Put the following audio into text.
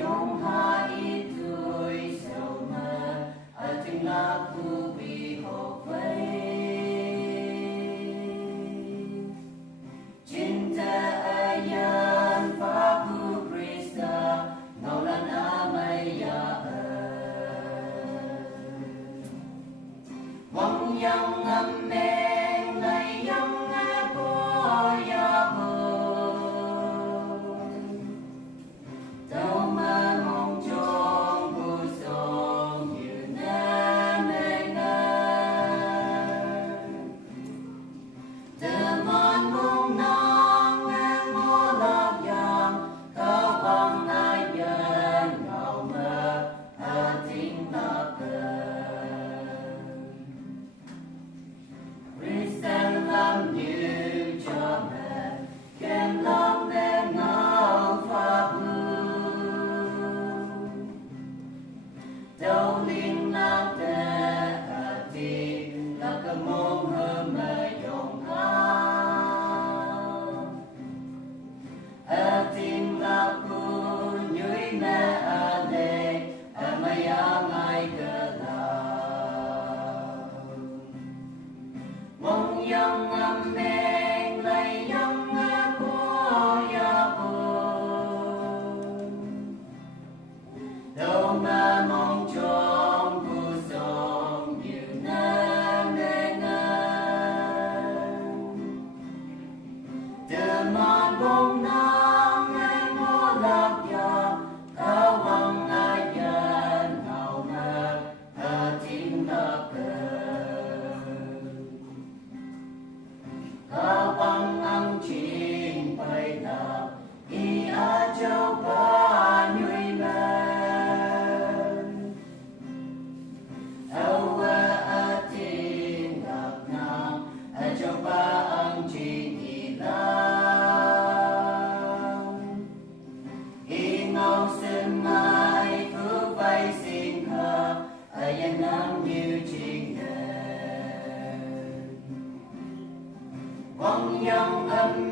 Yung hai tuổi sầu mơ ở từng lá khu bị hộp vây cinta ayan fabu Krista naulan amaya mong yang ameng nay yang apoya bo tao ma mong trong bu song như na mê nga teman mong nang ngang mo lạc yang cao bằng ai nhân ngào mơ a tính lạc Christian làm như cho mẹ kem lòng đêm ngào pha bưu đâu linh lạc đê a ti là cơ mong hơ mẹ dòng a tin lạc cu nhúi mẹ a đê a mày a ngay cơ mong yang ameng lai yang apoya bo đâu mà mong trong bu song như na mê nga teman bông nang ngang mo lạc ya cao bằng ai nhân ngào mơ a tin lạc cao bằng ang chinh bay na i a châu ba nhuy men âu a tin lạc nam a châu ba ang chinh i lam i ngâu xin mai phước vay xin khờ a yên nam như chinh đền mong yang âm